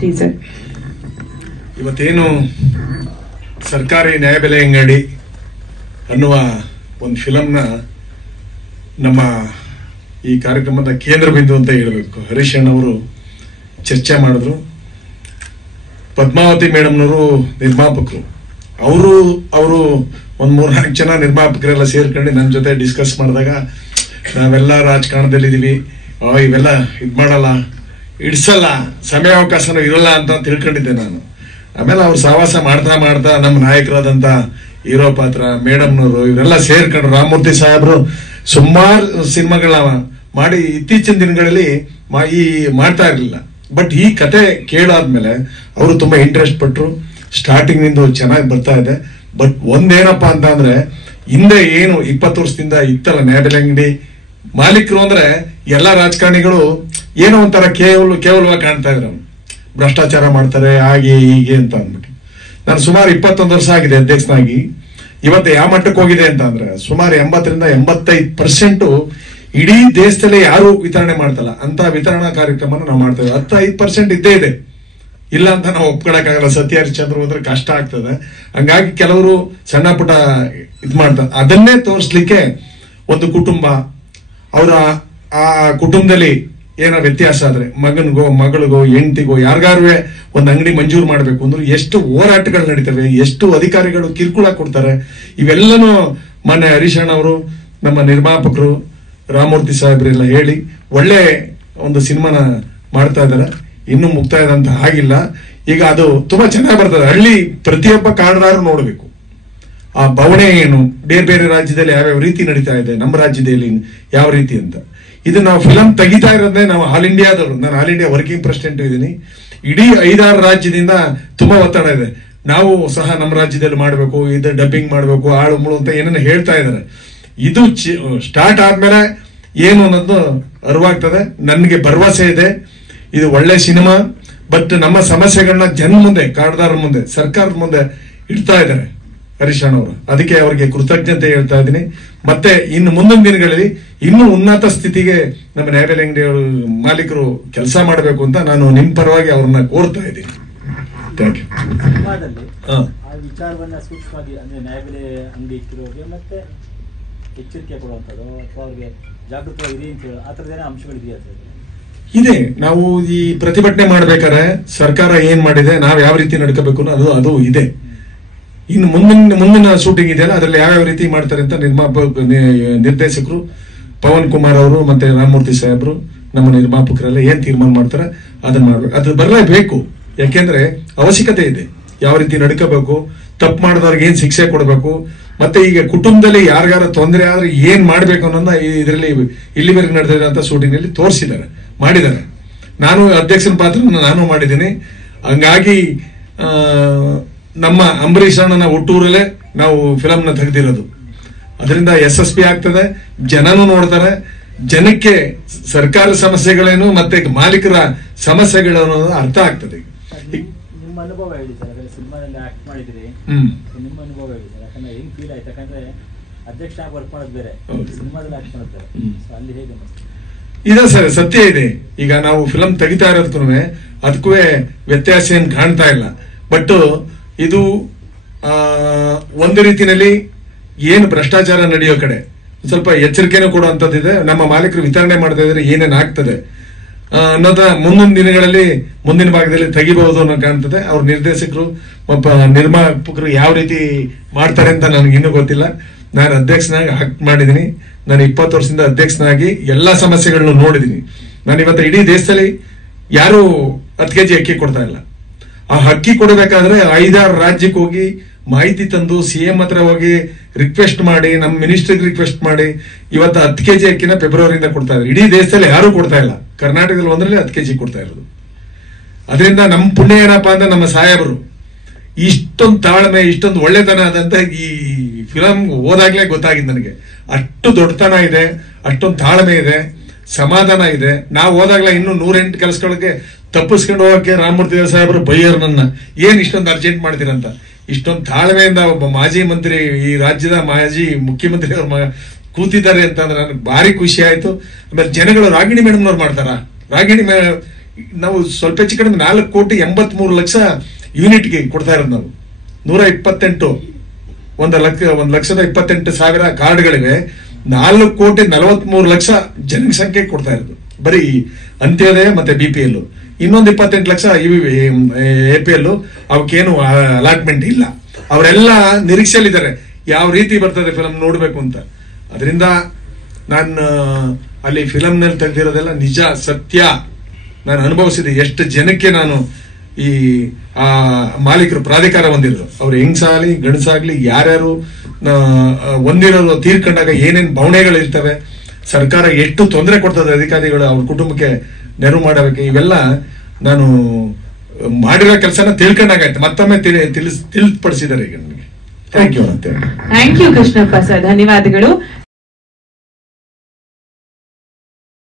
Teaser. ಇವತ್ತೇನು ಸರ್ಕಾರಿ ನ್ಯಾಯಬೆಲೆ ಅಂಗಡಿ ಅನ್ನುವ ಒಂದು ಫಿಲಂನ ನಮ್ಮ ಈ ಕಾರ್ಯಕ್ರಮದ ಕೇಂದ್ರ ಬಿಂದು ಅಂತ ಹೇಳಬೇಕು. ಹರೀಶ್ ಅಣ್ಣವರು ಚರ್ಚೆ ಮಾಡಿದ್ರು. ಪದ್ಮಾವತಿ ಮೇಡಮ್ನವರು ನಿರ್ಮಾಪಕರು. ಅವರು ಒಂದು 3-4 ಜನ ನಿರ್ಮಾಪಕರೆಲ್ಲ ಸೇರ್ಕೊಂಡು ನನ್ನ ಜೊತೆ ಡಿಸ್ಕಸ್ ಮಾಡಿದಾಗ ನಾವೆಲ್ಲ ರಾಜಕಾರಣದಲ್ಲಿದ್ದೀವಿ, ಇವೆಲ್ಲ ಇದು ಮಾಡಲ್ಲ, ಇಡ್ಸಲ್ಲ, ಸಮಯಾವಕಾಶನೂ ಇರಲ್ಲ ಅಂತ ತಿಳ್ಕೊಂಡಿದ್ದೆ ನಾನು. ಆಮೇಲೆ ಅವ್ರು ಸಹವಾಸ ಮಾಡ್ತಾ ನಮ್ಮ ನಾಯಕರಾದಂಥ ಹೀರೋ ಪಾತ್ರ ಮೇಡಮ್ನವರು ಇವರೆಲ್ಲ ಸೇರ್ಕೊಂಡ್ರು. ರಾಮಮೂರ್ತಿ ಸಾಹೇಬರು ಸುಮಾರು ಸಿನಿಮಾಗಳ ಮಾಡಿ ಇತ್ತೀಚಿನ ದಿನಗಳಲ್ಲಿ ಮಾಡ್ತಾ ಇರಲಿಲ್ಲ. ಬಟ್ ಈ ಕತೆ ಕೇಳಾದ್ಮೇಲೆ ಅವರು ತುಂಬಾ ಇಂಟ್ರೆಸ್ಟ್ ಪಟ್ರು. ಸ್ಟಾರ್ಟಿಂಗ್ ನಿಂದ ಚೆನ್ನಾಗಿ ಬರ್ತಾ ಇದೆ. ಬಟ್ ಒಂದೇನಪ್ಪ ಅಂತ ಅಂದ್ರೆ, ಹಿಂದೆ ಏನು 20 ವರ್ಷದಿಂದ ಇತ್ತಲ್ಲ ನ್ಯಾಯಬೆಲೆ ಅಂಗಡಿ ಮಾಲೀಕರು ಅಂದ್ರೆ ಎಲ್ಲಾ ರಾಜಕಾರಣಿಗಳು ಏನೋ ಒಂಥರ ಕೇವಲವಾಗಿ ಕಾಣ್ತಾ ಇದ್ರು. ಭ್ರಷ್ಟಾಚಾರ ಮಾಡ್ತಾರೆ ಹಾಗೆ ಹೀಗೆ ಅಂತ ಅಂದ್ಬಿಟ್ಟು. ನಾನು ಸುಮಾರು 21 ವರ್ಷ ಆಗಿದೆ ಅಧ್ಯಕ್ಷನಾಗಿ. ಇವತ್ತು ಯಾವ ಮಟ್ಟಕ್ಕೆ ಹೋಗಿದೆ ಅಂತ ಅಂದ್ರೆ, ಸುಮಾರು 80-85% ಇಡೀ ದೇಶದಲ್ಲಿ ಯಾರು ವಿತರಣೆ ಮಾಡ್ತಲ್ಲ ಅಂತ ವಿತರಣಾ ಕಾರ್ಯಕ್ರಮ ನಾವು ಮಾಡ್ತೇವೆ. 10-5% ಇದ್ದೇ ಇದೆ, ಇಲ್ಲ ಅಂತ ನಾವು ಒಪ್ಕೊಳಕ್ಕಾಗಲ್ಲ. ಸತ್ಯ ಹರಿಶ್ಚಂದ್ರ ಹೋದ್ರೆ ಕಷ್ಟ ಆಗ್ತದೆ. ಹಂಗಾಗಿ ಕೆಲವರು ಸಣ್ಣ ಪುಟ್ಟ ಇದು ಮಾಡ್ತಾರೆ. ಅದನ್ನೇ ತೋರಿಸ್ಲಿಕ್ಕೆ ಒಂದು ಕುಟುಂಬ, ಅವರ ಆ ಕುಟುಂಬದಲ್ಲಿ ಏನೋ ವ್ಯತ್ಯಾಸ ಆದ್ರೆ ಮಗನಿಗೋ ಮಗಳಿಗೋ ಹೆಂಡತಿಗೋ ಯಾರಿಗಾರುವೆ ಒಂದು ಅಂಗಡಿ ಮಂಜೂರು ಮಾಡಬೇಕು ಅಂದ್ರೆ ಎಷ್ಟು ಹೋರಾಟಗಳು ನಡೀತವೆ, ಎಷ್ಟು ಅಧಿಕಾರಿಗಳು ಕಿರುಕುಳ ಕೊಡ್ತಾರೆ. ಇವೆಲ್ಲನೂ ಮೊನ್ನೆ ಹರೀಶ್ ಅಣ್ಣ ಅವರು, ನಮ್ಮ ನಿರ್ಮಾಪಕರು ರಾಮಮೂರ್ತಿ ಸಾಹೇಬ್ರೆಲ್ಲ ಹೇಳಿ ಒಳ್ಳೆ ಒಂದು ಸಿನಿಮಾನ ಮಾಡ್ತಾ ಇದ್ದಾರೆ. ಇನ್ನೂ ಮುಕ್ತಾಯದಂತ ಆಗಿಲ್ಲ. ಈಗ ಅದು ತುಂಬಾ ಚೆನ್ನಾಗಿ ಬರ್ತದೆ. ಹಳ್ಳಿ ಪ್ರತಿಯೊಬ್ಬ ಕಾರಣದಾರರು ನೋಡಬೇಕು ಆ ಬವಣೆ ಏನು, ಬೇರೆ ಬೇರೆ ರಾಜ್ಯದಲ್ಲಿ ಯಾವ್ಯಾವ ರೀತಿ ನಡೀತಾ ಇದೆ, ನಮ್ಮ ರಾಜ್ಯದಲ್ಲಿ ಯಾವ ರೀತಿ ಅಂತ. ಇದು ನಾವು ಫಿಲಂ ತೆಗಿತಾ ಇರೋದೇ ನಾವು ಆಲ್ ಇಂಡಿಯಾದವರು. ನಾನು ಆಲ್ ಇಂಡಿಯಾ ವರ್ಕಿಂಗ್ ಪ್ರೆಸಿಡೆಂಟ್ ಇದ್ದೀನಿ. ಇಡೀ 5-6 ರಾಜ್ಯದಿಂದ ತುಂಬಾ ಒತ್ತಡ ಇದೆ. ನಾವು ಸಹ ನಮ್ಮ ರಾಜ್ಯದಲ್ಲಿ ಮಾಡಬೇಕು, ಇದು ಡಬ್ಬಿಂಗ್ ಮಾಡಬೇಕು, ಆಳು ಮುಳು ಅಂತ ಏನೇನು ಹೇಳ್ತಾ ಇದ್ದಾರೆ. ಇದು ಸ್ಟಾರ್ಟ್ ಆದ್ಮೇಲೆ ಏನು ಅನ್ನೋದು ಅರಿವಾಗ್ತದೆ. ನನಗೆ ಭರವಸೆ ಇದೆ ಇದು ಒಳ್ಳೆ ಸಿನಿಮಾ. ಬಟ್ ನಮ್ಮ ಸಮಸ್ಯೆಗಳನ್ನ ಜನ ಮುಂದೆ, ಕಾಡ್ದಾರ ಮುಂದೆ, ಸರ್ಕಾರದ ಮುಂದೆ ಇಡ್ತಾ ಇದ್ದಾರೆ ಹರೀಶ್ ಅಣ್ಣವರು. ಅದಕ್ಕೆ ಅವರಿಗೆ ಕೃತಜ್ಞತೆ ಹೇಳ್ತಾ ಇದ್ದೀನಿ. ಮತ್ತೆ ಇನ್ನು ಮುಂದಿನ ದಿನಗಳಲ್ಲಿ ಇನ್ನೂ ಉನ್ನತ ಸ್ಥಿತಿಗೆ ನಮ್ಮ ನ್ಯಾಯಬೆಲೆ ಅಂಗಡಿಯವರು ಮಾಲೀಕರು ಕೆಲಸ ಮಾಡಬೇಕು ಅಂತ ನಾನು ನಿಮ್ಮ ಪರವಾಗಿ ಅವ್ರನ್ನ ಕೋರ್ತಾ ಇದ್ದೀನಿ. Thank you. ವಿಚಾರವನ್ನ ಸೂಕ್ಷ್ಮವಾಗಿ ಅಂದ್ರೆ ನ್ಯಾಯಬೆಲೆ ಅಂಗಡಿ ಇಟ್ಟಿರೋರಿಗೆ ಮತ್ತೆ ಎಚ್ಚರಿಕೆ ಕೊಡುವಂಥದ್ದು ಅಥವಾ ಅವ್ರಿಗೆ ಜಾಗೃತವಾಗಿ ಅಂತ ಹೇಳೋ ಆ ಥರದ್ದೇನೋ ಅಂಶಗಳಿದೆಯಾ ಸರ್? ಇದೆ. ನಾವು ಈ ಪ್ರತಿಭಟನೆ ಮಾಡ್ಬೇಕಾದ್ರೆ ಸರ್ಕಾರ ಏನ್ ಮಾಡಿದೆ, ನಾವ್ ಯಾವ ರೀತಿ ನಡ್ಕೋಬೇಕು ಅನ್ನೋದು ಅದು ಇದೆ. ಇನ್ನು ಮುಂದಿನ ಶೂಟಿಂಗ್ ಇದೆಯಲ್ಲ, ಅದ್ರಲ್ಲಿ ಯಾವ್ಯಾವ ರೀತಿ ಮಾಡ್ತಾರೆ ಅಂತ ನಿರ್ದೇಶಕರು ಪವನ್ ಕುಮಾರ್ ಅವರು ಮತ್ತೆ ರಾಮಮೂರ್ತಿ ಸಾಹೇಬ್ರು, ನಮ್ಮ ನಿರ್ಮಾಪಕರೆಲ್ಲ ಏನ್ ತೀರ್ಮಾನ ಮಾಡ್ತಾರೆ ಅದನ್ನ ಮಾಡ್ಬೇಕು. ಅದು ಬರಲೇಬೇಕು. ಯಾಕೆಂದ್ರೆ ಅವಶ್ಯಕತೆ ಇದೆ. ಯಾವ ರೀತಿ ನಡ್ಕೋಬೇಕು, ತಪ್ಪು ಮಾಡಿದವ್ರಿಗೆ ಏನ್ ಶಿಕ್ಷೆ ಕೊಡಬೇಕು, ಮತ್ತೆ ಈಗ ಕುಟುಂಬದಲ್ಲಿ ಯಾರಿಗಾರ ತೊಂದರೆ ಆದ್ರೆ ಏನ್ ಮಾಡ್ಬೇಕು ಅನ್ನೋದನ್ನ ಇದರಲ್ಲಿ ಇಲ್ಲಿವರೆಗೆ ನಡೆದಿರೋಂಥ ಶೂಟಿಂಗ್ ಅಲ್ಲಿ ಮಾಡಿದ್ದಾರೆ. ನಾನು ಅಧ್ಯಕ್ಷನ ಪಾತ್ರ ನಾನು ಮಾಡಿದ್ದೀನಿ. ಹಂಗಾಗಿ ನಮ್ಮ ಅಂಬರೀಷ್ ಅಣ್ಣನ ಹುಟ್ಟೂರಲ್ಲೇ ನಾವು ಫಿಲಂನ ತೆಗೆದಿರೋದು. ಅದರಿಂದ ಯಶಸ್ವಿ ಆಗ್ತದೆ. ಜನನು ನೋಡ್ತಾರೆ. ಜನಕ್ಕೆ ಸರ್ಕಾರ ಸಮಸ್ಯೆಗಳೇನು ಮತ್ತೆ ಮಾಲೀಕರ ಸಮಸ್ಯೆಗಳು ಅನ್ನೋದು ಅರ್ಥ ಆಗ್ತದೆ. ನಿಮ್ಮ ಅನುಭವ ಹೇಳಿ ಸರ್, ಸಿನಿಮಾದಲ್ಲಿ ಆಕ್ಟ್ ಮಾಡಿದ್ರಿ, ನಿಮ್ಮ ಅನುಭವ ಹೇಳಿ ಸರ್. ಯಾಕಂದ್ರೆ ಹೆಂಗ್ ಫೀಲ್ ಆಯ್ತು? ಯಾಕಂದ್ರೆ ಅಧ್ಯಕ್ಷ ಆಗಿ ವರ್ಕ್ ಮಾಡೋದು ಬೇರೆ, ಸಿನಿಮಾದಲ್ಲಿ ಆಕ್ಟ್ ಮಾಡೋದು ಬೇರೆ. ಸೊ ಅಲ್ಲಿ ಹೇಗೆ ಇದೆ ಸರ್, ಸತ್ಯ ಇದೆ. ಈಗ ನಾವು ಫಿಲಂ ತೆಗಿತಾ ಇರೋದಕ್ಕೂ ಅದಕ್ಕೂ ವ್ಯತ್ಯಾಸ ಏನ್ ಕಾಣ್ತಾ ಇಲ್ಲ. ಬಟ್ ಇದು ಒಂದು ರೀತಿಯಲ್ಲಿ ಏನು ಭ್ರಷ್ಟಾಚಾರ ನಡೆಯೋ ಕಡೆ ಸ್ವಲ್ಪ ಎಚ್ಚರಿಕೆನೂ ಕೊಡುವಂತದ್ದಿದೆ. ನಮ್ಮ ಮಾಲೀಕರು ವಿತರಣೆ ಮಾಡ್ತಾ ಇದ್ರೆ ಏನೇನ್ ಆಗ್ತದೆ ಅನ್ನೋದ ಮುಂದಿನ ದಿನಗಳಲ್ಲಿ ಮುಂದಿನ ಭಾಗದಲ್ಲಿ ತೆಗಿಬಹುದು ಅನ್ನೋ ಕಾಣ್ತದೆ. ಅವ್ರ ನಿರ್ದೇಶಕರು ನಿರ್ಮಾಪಕರು ಯಾವ ರೀತಿ ಮಾಡ್ತಾರೆ ಅಂತ ನನಗೆ ಇನ್ನೂ ಗೊತ್ತಿಲ್ಲ. ನಾನು ಅಧ್ಯಕ್ಷನಾಗಿ ಆಕ್ಟ್ ಮಾಡಿದ್ದೀನಿ. ನಾನು 20 ವರ್ಷದಿಂದ ಅಧ್ಯಕ್ಷನಾಗಿ ಎಲ್ಲಾ ಸಮಸ್ಯೆಗಳನ್ನು ನೋಡಿದ್ದೀನಿ. ನಾನು ಇವತ್ತು ಇಡೀ ದೇಶದಲ್ಲಿ ಯಾರು 10 kg ಅಕ್ಕಿ ಕೊಡ್ತಾ ಇಲ್ಲ. ಆ ಅಕ್ಕಿ ಕೊಡಬೇಕಾದ್ರೆ 5-6 ರಾಜ್ಯಕ್ಕೆ ಹೋಗಿ ಮಾಹಿತಿ ತಂದು CM ಹತ್ರ ಹೋಗಿ ರಿಕ್ವೆಸ್ಟ್ ಮಾಡಿ, ನಮ್ಮ ಮಿನಿಸ್ಟ್ರಿಗೆ ರಿಕ್ವೆಸ್ಟ್ ಮಾಡಿ ಇವತ್ತು 10 kg ಅಕ್ಕಿನ ಫೆಬ್ರವರಿಯಿಂದ ಕೊಡ್ತಾ ಇದ್ದಾರೆ. ಇಡೀ ದೇಶದಲ್ಲಿ ಯಾರು ಕೊಡ್ತಾ ಇಲ್ಲ. ಕರ್ನಾಟಕದಲ್ಲಿ ಒಂದರಲ್ಲಿ 10 kg ಕೊಡ್ತಾ ಇರೋದು. ಅದರಿಂದ ನಮ್ಮ ಪುಣ್ಯ ಏನಪ್ಪಾ ಅಂದ್ರೆ ನಮ್ಮ ಸಾಹೇಬರು ಇಷ್ಟೊಂದು ತಾಳ್ಮೆ, ಇಷ್ಟೊಂದು ಒಳ್ಳೆತನ ಆದಂತ ಈ ಫಿಲಂ ಹೋದಾಗ್ಲೇ ಗೊತ್ತಾಗಿದ್ದು ನನಗೆ. ಅಷ್ಟು ದೊಡ್ಡತನ ಇದೆ, ಅಷ್ಟೊಂದು ತಾಳ್ಮೆ ಇದೆ, ಸಮಾಧಾನ ಇದೆ. ನಾವು ಹೋದಾಗ್ಲೇ ಇನ್ನೂ 108 ಕೆಲಸಗಳಿಗೆ ತಪ್ಪಿಸ್ಕೊಂಡು ಹೋಗಕ್ಕೆ ರಾಮಮೂರ್ತಿ ಸಾಹೇಬರು ಬೈಯರ್ ನನ್ನ, ಏನ್ ಇಷ್ಟೊಂದು ಅರ್ಜೆಂಟ್ ಮಾಡ್ತೀರಂತ. ಇಷ್ಟೊಂದು ತಾಳ್ಮೆಯಿಂದ ಒಬ್ಬ ಮಾಜಿ ಮಂತ್ರಿ, ಈ ರಾಜ್ಯದ ಮಾಜಿ ಮುಖ್ಯಮಂತ್ರಿ ಅವ್ರ ಕೂತಿದ್ದಾರೆ ಅಂತಂದ್ರೆ ನನಗೆ ಭಾರಿ ಖುಷಿ ಆಯ್ತು. ಆಮೇಲೆ ಜನಗಳು ರಾಗಿಣಿ ಮೇಡಮ್ನವ್ರು ಮಾಡ್ತಾರ, ರಾಗಿಣಿ ನಾವು ಸ್ವಲ್ಪ ಹೆಚ್ಚು ಕಡಿಮೆ 4,83,00,000 ಯೂನಿಟ್ಗೆ ಕೊಡ್ತಾ ಇರೋದು ನಾವು. 128 1,28,000 ಕಾರ್ಡ್ಗಳಿವೆ. 4,43,00,000 ಜನಸಂಖ್ಯೆ ಕೊಡ್ತಾ ಇರೋದು ಬರೀ ಅಂತ್ಯೋದಯ ಮತ್ತೆ BPL. ಇನ್ನೊಂದು 28 ಲಕ್ಷ APL, ಅವಕ್ಕೇನು ಅಲಾಟ್ಮೆಂಟ್ ಇಲ್ಲ. ಅವರೆಲ್ಲ ನಿರೀಕ್ಷೆಯಲ್ಲಿದ್ದಾರೆ ಯಾವ ರೀತಿ ಬರ್ತದೆ ಫಿಲಂ ನೋಡ್ಬೇಕು ಅಂತ. ಅದರಿಂದ ನಾನು ಅಲ್ಲಿ ಫಿಲಂನಲ್ಲಿ ತೆಗೆದಿರೋದೆಲ್ಲ ನಿಜ ಸತ್ಯ, ನಾನು ಅನುಭವಿಸಿದೆ. ಎಷ್ಟು ಜನಕ್ಕೆ ನಾನು ಈ ಮಾಲೀಕರು ಪ್ರಾಧಿಕಾರ ಹೊಂದಿದ್ರು, ಅವ್ರು ಹೆಂಗ್ಸಾಗ್ಲಿ ಗಂಡಸಾಗ್ಲಿ ಯಾರ್ಯಾರು ಹೊಂದಿರೋರು ತೀರ್ಕೊಂಡಾಗ ಏನೇನು ಬವಣೆಗಳು ಇರ್ತವೆ, ಸರ್ಕಾರ ಎಷ್ಟು ತೊಂದರೆ ಕೊಡ್ತದೆ ಅಧಿಕಾರಿಗಳು ಅವ್ರ ಕುಟುಂಬಕ್ಕೆ ನೆರವು ಮಾಡಬೇಕು, ಇವೆಲ್ಲ ನಾನು ಮಾಡಿರೋ ಕೆಲಸನ ತಿಳ್ಕೊಂಡಾಗಾಯ್ತು. ಮತ್ತೊಮ್ಮೆ ತಿಳಿಸ್ಪಡಿಸಿದ್ದಾರೆ ಈಗ ನನಗೆ. ಥ್ಯಾಂಕ್ ಯು ಕೃಷ್ಣಪ್ಪ ಸರ್, ಧನ್ಯವಾದಗಳು.